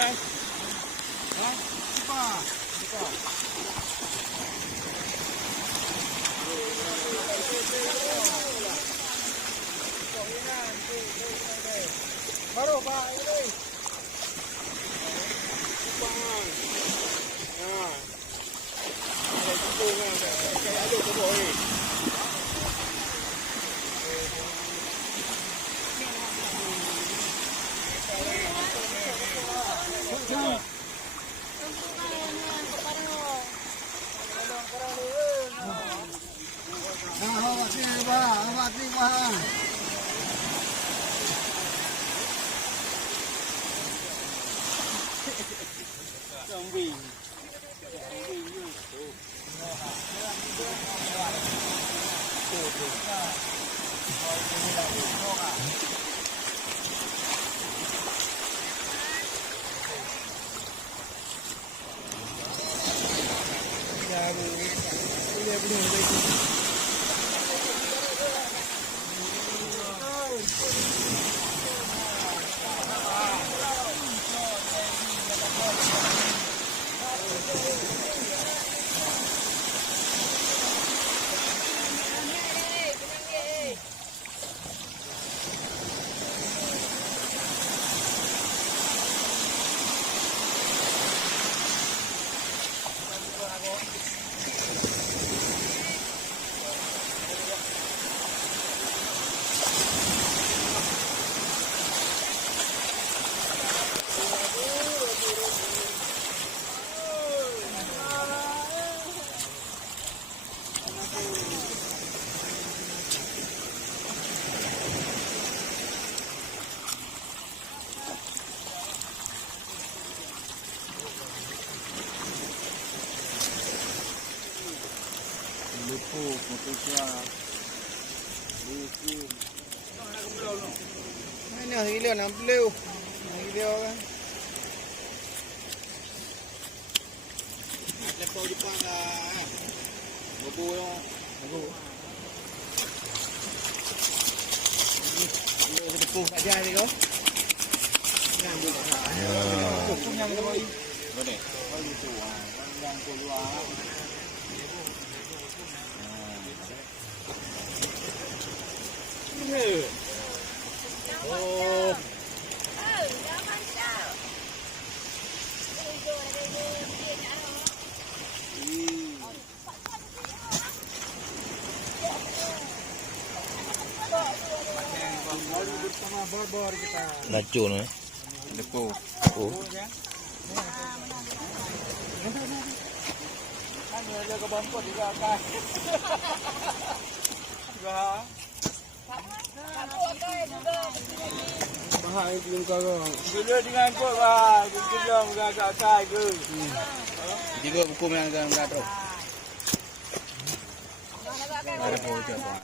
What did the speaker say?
kan? Ha? Siapa? Siapa? Baru Pak, ini. Ada kumpul kan, kayak ada kebok ni. Awak sini Pak, awak ni Pak. Kambing. Lupa, motor Ini gila nak beliau. Gila kan. Lepas depan dah. Bobo yo. Bobo. Ini depan kat jalan ni kau. Yang tu. Ya. Punya mana boi? Boleh. Oh itu ah. Yang keluar. Oh. Bor-bor kita. Racun eh. Depo. Oh. Ada ke bangkot juga kan. Juga. Bahaya belum kau. Bila dengan kau bah, kita agak kai ke. Juga buku yang agak tu. Ada boleh